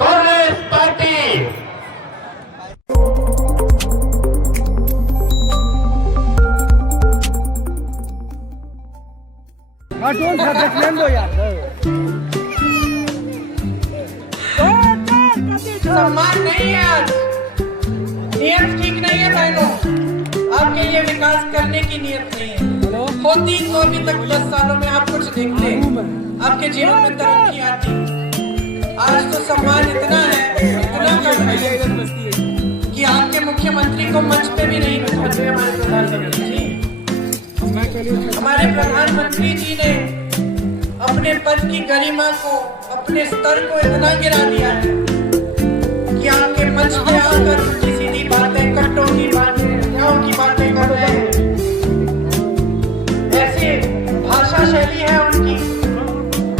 Congress party. सम्मान नहीं है आज, नियत ठीक नहीं है बहनों, आपके लिए विकास करने की नियत नहीं है। होती तो अभी तक 10 सालों में आप कुछ देखते, आपके जीवन में तरक्की आती। आज तो सम्मान इतना है, इतना कम है कि आपके मुख्यमंत्री को मंच पे भी नहीं बिठाते हमारे प्रधानमंत्री जी। हमारे प्रधानमंत्री जी ने अपने पद की गरिमा को, अपने स्तर को इतना गिरा दिया है कि आपके मंच पे आकर उल्टी सीधी बातें, कट्टों की बातें, न्यायों की बातें कर रहे हैं। ऐसी भाषा शैली है उनकी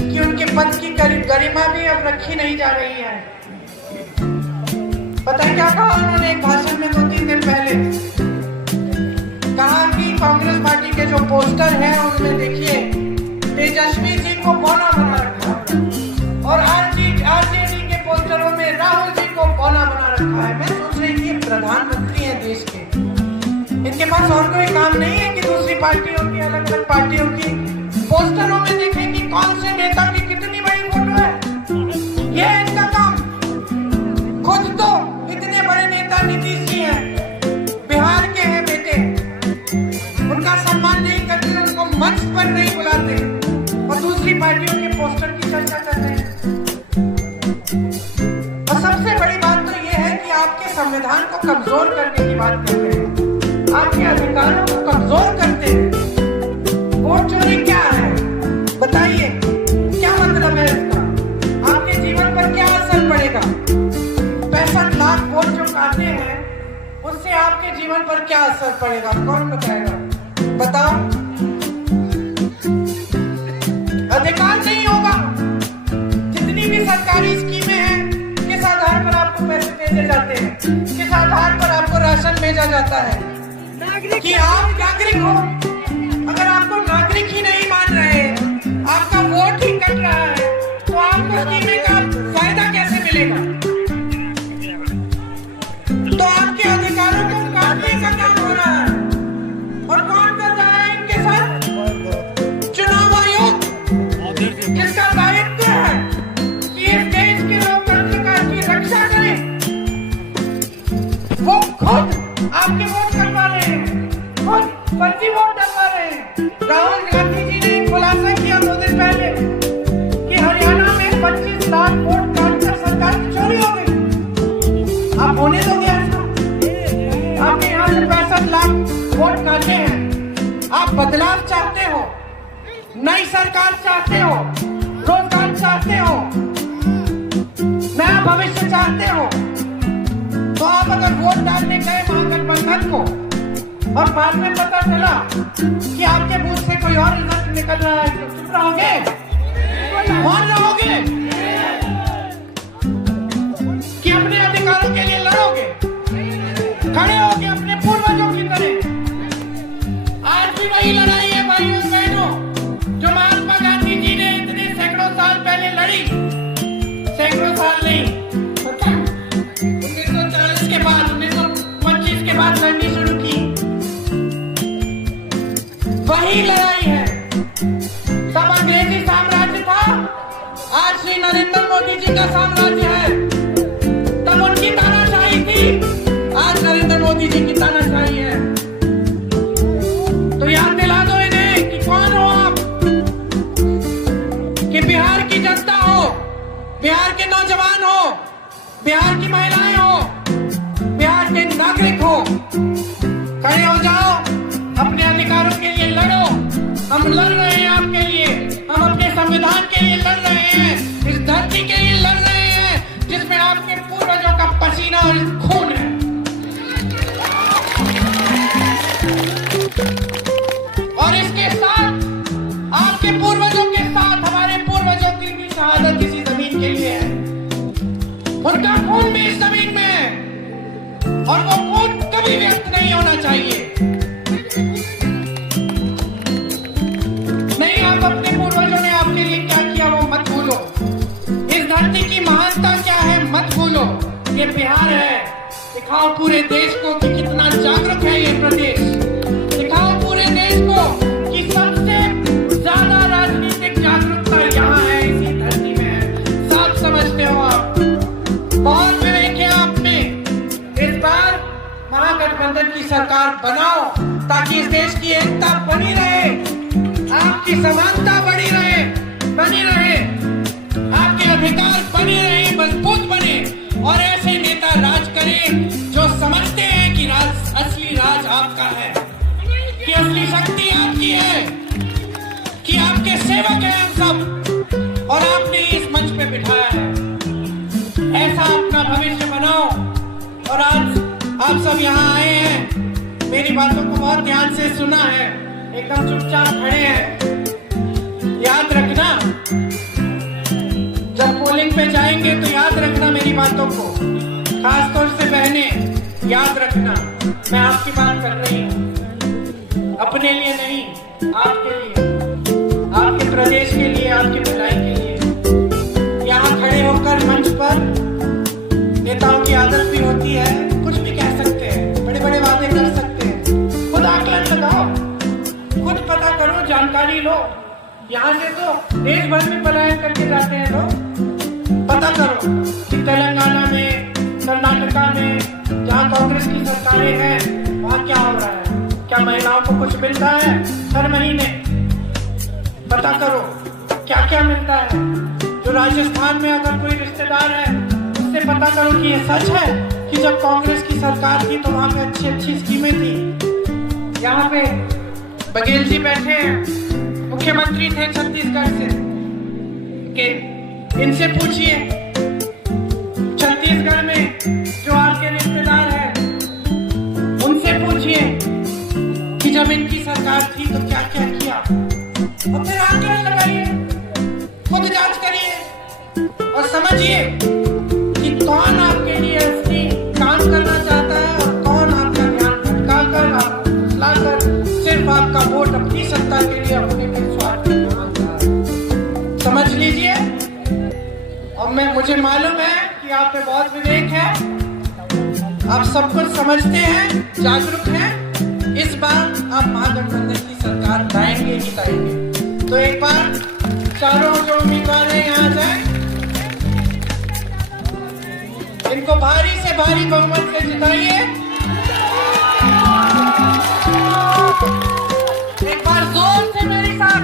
कि उनके पद की गरिमा भी अब रखी नहीं जा रही है। पता है क्या कहा उन्होंने एक भाषण में 2-3 दिन पहले? कहा कि कांग्रेस पार्टी के जो पोस्टर हैं उनमें देखिए तेजस्वी जी को बौना बना रखा है और आरजेडी के पोस्टरों में राहुल जी को बौना बना रखा है। मैं सोच रही थी प्रधानमंत्री हैं देश के, इनके पास और कोई काम नहीं है कि दूसरी पार्टियों की, अलग अलग पार्टियों की पोस्टरों में देखें कि कौन से नेता की कितनी बड़ी फोटो है। ये है इनका काम। खुद तो इतने बड़े नेता नीतीश जी हैं, बिहार के हैं बेटे, उनका सम्मान नहीं करते, उनको मंच पर नहीं बुलाते और दूसरी पार्टियों के पोस्टर की चर्चा करते हैं। और सबसे बड़ी बात तो ये है कि आपके संविधान को कमजोर करने की बात करते हैं, आपके अधिकारों को कमजोर करते हैं। वोट चोरी क्या है बताइए, क्या मतलब है इसका? आपके जीवन पर क्या असर पड़ेगा? 65 लाख वोट जो काटे हैं उससे आपके जीवन पर क्या असर पड़ेगा? कौन बताएगा? बताओ। अधिकार नहीं होगा। जितनी भी सरकारी स्कीमें हैं, किस आधार पर आपको पैसे भेजे जाते हैं, किस आधार पर आपको राशन भेजा जाता है कि आप नागरिक हो। अगर आपको नागरिक ही नहीं मान रहे, आपका वोट ही कट रहा है, तो आपको स्कीमें का फायदा कैसे मिलेगा? तो आपके अधिकारों को काटने का काम हो रहा है। और कौन कर रहा है इनके साथ? चुनाव आयोग, जिसका दायित्व है कि इस देश के लोकतंत्र की रक्षा करे, वो खुद आपके वोट करवा रहे हैं, खुद फर्जी वोट डलवा रहे हैं। राहुल गांधी जी ने एक खुलासा किया 2 दिन पहले कि हरियाणा में 25 लाख वोट काटकर सरकार की चोरी हो गई। आप होने दोगे ऐसा? आपके यहाँ से 65 लाख वोट काटे हैं। आप बदलाव चाहते हो, नई सरकार चाहते हो, रोजगार चाहते हो, नया भविष्य चाहते हो, तो आप अगर वोट डालने गए महागठबंधन को और बाद में पता चला कि आपके बूथ से कोई और रिजल्ट निकल रहा है, तो चुप रहोगे? मौन रहोगे कि अपने अधिकारों के लिए लड़ोगे, खड़े होगे अपने पूर्वजों की तरह? आज भी वही लड़ाई है भाइयों बहनों, जो महात्मा गांधी जी ने इतने सैकड़ों साल पहले लड़ी। सैकड़ों साल नहीं, 1940 के बाद, 1925 के बाद लड़नी शुरू की। वही लड़ाई है। तब अंग्रेजी साम्राज्य था, आज श्री नरेंद्र मोदी जी का साम्राज्य है। तब उनकी तानाशाही थी, आज नरेंद्र मोदी जी की तानाशाही है। तो याद दिला दो इन्हें कि कौन हो आप, कि बिहार की जनता हो, बिहार के नौजवान हो, बिहार की महिलाएं हो, बिहार के नागरिक हो। खड़े हो जाओ, अपने अधिकारों के लिए लड़ो। हम लड़ रहे हैं आपके लिए, हम अपने संविधान के लिए लड़ रहे हैं, इस धरती के लिए लड़ रहे हैं जिसमें आपके पूर्वजों का पसीना और खून है। और इसके साथ आपके पूर्वजों के साथ हमारे पूर्वजों की भी शहादत इसी जमीन के लिए है। उनका खून भी इस जमीन में है और वो खून कभी व्यक्त नहीं होना चाहिए। नहीं, आप अपने पूर्वजों ने दिखाओ पूरे देश को कि कितना जागरूक है ये प्रदेश। दिखाओ पूरे देश को कि सबसे ज्यादा राजनीतिक जागरूकता यहाँ है, इसी धरती में है। सब समझते हो आप, बहुत विवेक है आप में। इस बार महागठबंधन की सरकार बनाओ ताकि इस देश की एकता बनी रहे, आपकी समानता बनी रहे, आपके अधिकार बने रहे, मजबूत बने और ऐसे नेता राज करें जो समझते हैं कि असली राज आपका है, कि असली शक्ति आपकी है, कि आपके सेवक हैं हम सब और आपने इस मंच पे बिठाया है। ऐसा अपना भविष्य बनाओ। और आज आप सब यहाँ आए हैं, मेरी बातों को बहुत ध्यान से सुना है, एकदम चुपचाप खड़े हैं। याद रखना, जब पोलिंग पे जाएंगे तो याद रखना मेरी बातों को, खासतौर से बहने याद रखना, मैं आपकी बात कर रही हूँ, अपने लिए नहीं, आपके लिए, आपके प्रदेश के लिए, आपकी भलाई के लिए। यहाँ खड़े होकर मंच पर नेताओं की आदत भी होती है, कुछ भी कह सकते हैं, बड़े बड़े वादे कर सकते हैं। खुद आकलन लगाओ, खुद पता करो, जानकारी लो। यहाँ से तो देश भर में पलायन करके जाते हैं लोग। पता करो कि तेलंगाना में, कर्नाटका में, जहाँ कांग्रेस की सरकारें हैं, वहाँ क्या हो रहा है, क्या महिलाओं को कुछ मिल रहा है हर महीने? पता करो क्या क्या मिलता है। जो राजस्थान में अगर कोई रिश्तेदार है उससे पता करो कि ये सच है कि जब कांग्रेस की सरकार थी तो वहाँ पे अच्छी अच्छी स्कीमें थी। यहाँ पे बघेल जी बैठे हैं, मुख्यमंत्री थे छत्तीसगढ़ से, के इनसे पूछिए छत्तीसगढ़ में जो आपके रिश्तेदार हैं उनसे पूछिए कि जब इनकी सरकार थी तो क्या क्या किया, और फिर आकलन लगाइए, खुद जांच करिए और समझिए कि कौन आपके लिए असली काम करना चाहता है और कौन आपका ध्यान भटकाकर, आपको फुसलाकर सिर्फ आपका वोट अपनी सत्ता के लिए, अपने स्वार्थ के लिए मांगता है। समझ लीजिए। और मुझे मालूम है कि आप पे बहुत विवेक है, आप सब कुछ समझते हैं, जागरूक हैं। इस बार आप महागठबंधन की सरकार लाएंगे ही लाएंगे। तो एक बार चारों जो उम्मीदवार हैं यहाँ जाए, इनको भारी से भारी बहुमत से जिताइए। एक बार जोर से मेरे साथ